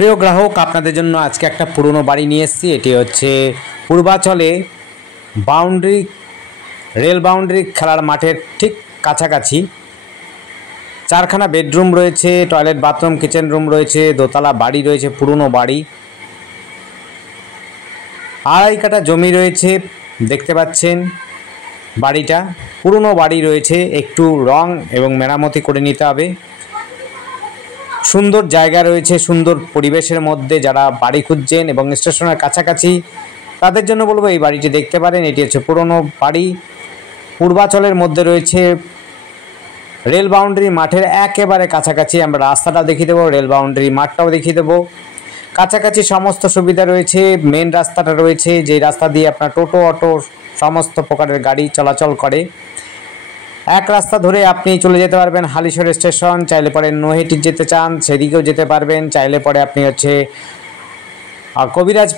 প্রিয় গ্রাহক, আপনাদের জন্য আজকে একটা পুরনো বাড়ি নিয়ে এসেছি। এটি হচ্ছে পূর্বাচলে রেল বাউন্ডারি খেলার মাঠের ঠিক কাছাকাছি। 4খানা বেডরুম রয়েছে, টয়লেট, বাথরুম, কিচেন রুম রয়েছে, দোতলা বাড়ি রয়েছে, পুরনো বাড়ি। 2.5 কাঠা জমি রয়েছে, দেখতে পাচ্ছেন। বাড়িটা পুরনো বাড়ি রয়েছে, একটু রং এবং মেরামতি করে নিতে হবে। সুন্দর জায়গা রয়েছে, সুন্দর পরিবেশের মধ্যে যারা বাড়ি খুঁজছেন এবং স্টেশনের কাছাকাছি তাদের জন্য বলবো এই বাড়িটি দেখতে পারেন। এটি হচ্ছে পুরনো বাড়ি, পূর্বাচলের মধ্যে রয়েছে, রেল বাউন্ডারি মাঠের একেবারে কাছাকাছি। আমরা রাস্তাটাও দেখিয়ে দেবো, রেল বাউন্ডারি মাঠটাও দেখিয়ে দেবো। কাছাকাছি সমস্ত সুবিধা রয়েছে। মেন রাস্তাটা রয়েছে, যে রাস্তা দিয়ে আপনার টোটো, অটো সমস্ত প্রকারের গাড়ি চলাচল করে। এক রাস্তা ধরে আপনি চলে যেতে পারবেন হালিশহর স্টেশন। চাইলে পরে নৈহাটি যেতে চান সেদিকেও যেতে পারবেন। চাইলে পরে আপনি হচ্ছে কবিরাজ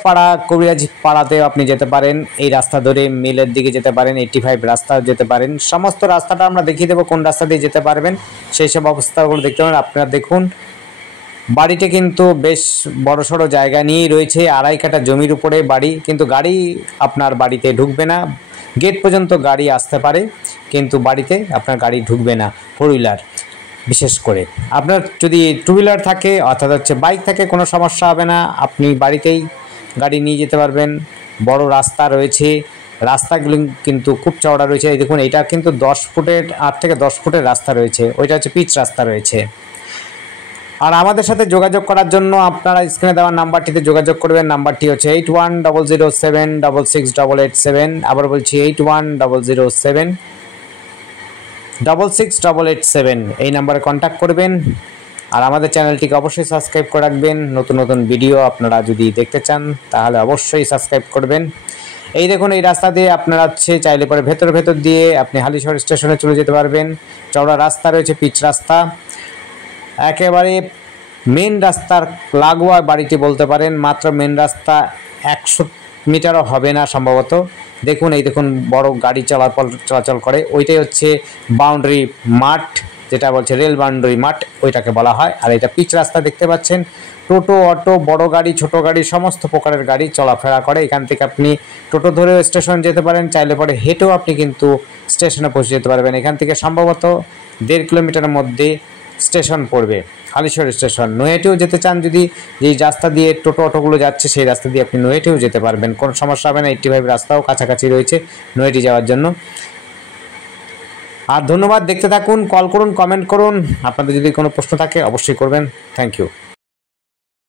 পাড়াতেও আপনি যেতে পারেন। এই রাস্তা ধরে মিলের দিকে যেতে পারেন, 85 রাস্তাও যেতে পারেন। সমস্ত রাস্তাটা আমরা দেখিয়ে দেবো কোন রাস্তা দিয়ে যেতে পারবেন, সেই সব অবস্থাগুলো দেখতে পারেন। আপনারা দেখুন, বাড়িটা কিন্তু বেশ বড়সড় জায়গা নিয়েই রয়েছে। 2.5 কাঠা জমির উপরে বাড়ি, কিন্তু গাড়ি আপনার বাড়িতে ঢুকবে না। গেট পর্যন্ত গাড়ি আসতে পারে, কিন্তু বাড়িতে আপনার গাড়ি ঢুকবে না। 4 হুইলার বিশেষ করে আপনার যদি 2 হুইলার থাকে, অর্থাৎ হচ্ছে বাইক থাকে, কোনো সমস্যা হবে না। আপনি বাড়িতেই গাড়ি নিয়ে যেতে পারবেন। বড় রাস্তা রয়েছে, রাস্তাগুলো কিন্তু খুব চওড়া রয়েছে। এই দেখুন, এটা কিন্তু 10 ফুটের 8 থেকে 10 ফুটের রাস্তা রয়েছে, ওইটা হচ্ছে পিচ রাস্তা রয়েছে। আর আমাদের সাথে যোগাযোগ করার জন্য আপনারা স্ক্রিনে দেওয়া নাম্বারটিতে যোগাযোগ করবেন। নাম্বারটি হচ্ছে 8100766887। আবার বলছি 8100766887। এই নাম্বারে কন্ট্যাক্ট করবেন। আর আমাদের চ্যানেলটিকে অবশ্যই সাবস্ক্রাইব করে রাখবেন। নতুন নতুন ভিডিও আপনারা যদি দেখতে চান তাহলে অবশ্যই সাবস্ক্রাইব করবেন। এই দেখুন, এই রাস্তা দিয়ে আপনারা চাইলে পরে ভেতর দিয়ে আপনি হালিশহর স্টেশনে চলে যেতে পারবেন। চওড়া রাস্তা রয়েছে, পিচ রাস্তা, একেবারে মেন রাস্তার লাগোয়া বাড়িটি বলতে পারেন। মাত্র মেন রাস্তা 100 মিটারও হবে না সম্ভবত। দেখুন, এই দেখুন, বড় গাড়ি চলাচল করে। ওইটাই হচ্ছে বাউন্ডারি মাঠ, যেটা বলছে রেল বাউন্ডারি মাঠ, ওইটাকে বলা হয়। আর এটা পিচ রাস্তা দেখতে পাচ্ছেন। টোটো, অটো, বড় গাড়ি, ছোট গাড়ি সমস্ত প্রকারের গাড়ি চলাফেরা করে। এখান থেকে আপনি টোটো ধরেও স্টেশন যেতে পারেন, চাইলে পরে হেঁটেও আপনি কিন্তু স্টেশনে পৌঁছে যেতে পারবেন। এখান থেকে সম্ভবত 1.5 কিলোমিটারের মধ্যে স্টেশন পড়বে, হালিশহর স্টেশন। নৈহাটিও যেতে চান, যদি যেই রাস্তা দিয়ে টোটো অটোগুলো যাচ্ছে সেই রাস্তা দিয়ে আপনি নৈহাটিও যেতে পারবেন, কোনো সমস্যা হবে না। 85 রাস্তাও কাছাকাছি রয়েছে নৈহাটি যাওয়ার জন্য। আর ধন্যবাদ, দেখতে থাকুন, কল করুন, কমেন্ট করুন। আপনাদের যদি কোনো প্রশ্ন থাকে অবশ্যই করবেন। Thank you.